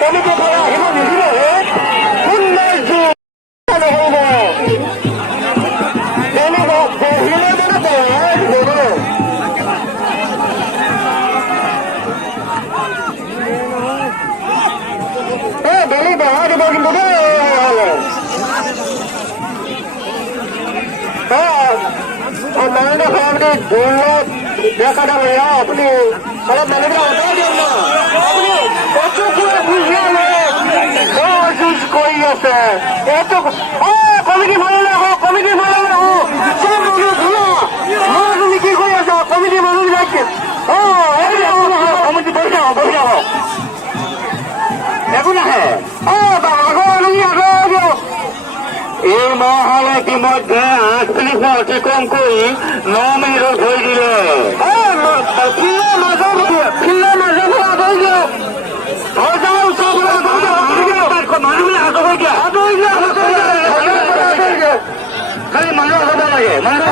কমিটি করা এবং নিজের সুন্দর দেখা যাবে আপনি সব মানুষরা হটাই দেন না আপনি কত করে বুঝলেন কই আছে এত কমিটি ভালো না হোক কমিটি ভালো না হোক সব মানুষ ভালো তুমি কি করে আছো কমিটি মানুষ লাগছে কমিটি বসে হোক এখন হ্যাঁ এই মহালে ইতিমধ্যে 8 মিনিট অতিক্রম করে 9 মিনিট হয়ে দিল খালি মানুষ হব লাগে মানুষ